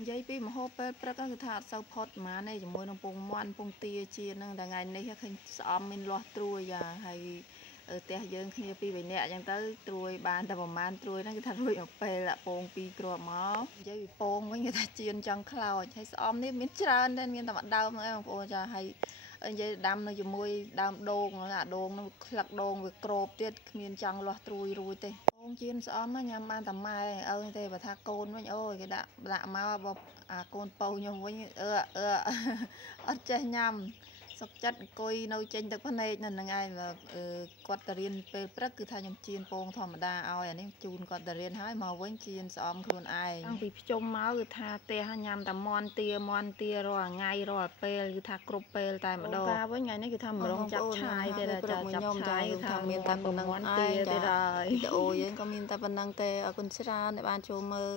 និយាយពីម្ហូបពេលព្រឹកគឺថាអត់សូវផុតប៉ុន្មានទេជាមួយនឹងពងមាន់ពងទាជាហ្នឹងតែថ្ងៃនេះឃើញស្អំមានលាស់ត្រួយហើយផ្ទះយើងគ្នាពីរនាក់អញ្ចឹងទៅត្រួយបានតែប្រហែលត្រួយហ្នឹងគឺថារួចមកពេលដាក់ពង2គ្រាប់មកនិយាយពីពងវិញគេថាជៀនចង់ខ្លោចហើយស្អំនេះមានច្រើនដែរមានតែមួយដើមហ្នឹងឯងបងប្អូនចាហើយនិយាយដាំនៅជាមួយដើមដូងអាដូងហ្នឹងក្លឹកដូងវាក្របទៀតគ្មានចង់លាស់ត្រួយរួចទេពងជៀនស្អំញ៉ាំបានតែម៉ែឪទេបើថាកូនវិញអូយគេដាក់មកបើអាកូនពៅខ្ញុំវិញអត់ចេះញ៉ាំសុកចិត្តអង្គុយនៅចេញទឹកភ្នែកនៅហ្នឹងឯងគាត់ទៅរៀនពេលព្រឹកគឺថាខ្ញុំជៀនពងធម្មតាឲ្យអានេះជូនគាត់ទៅរៀនហើយមកវិញជៀនស្អំខ្លួនឯងតាំងពីភ្ជុំមកគឺថាផ្ទះញ៉ាំតែមាន់ទារាល់ថ្ងៃរាល់ពេលគឺថាគ្រប់ពេលតែម្ដងកាវិញថ្ងៃនេះគឺថាម្ដងចាប់ឆាយទេចាប់ឆាយគឺថាមានតែប៉ុណ្្នឹងឯងទេហើយវីដេអូយើងក៏មានតែប៉ុណ្្នឹងទេអរគុណច្រើនដែលបានចូលមើល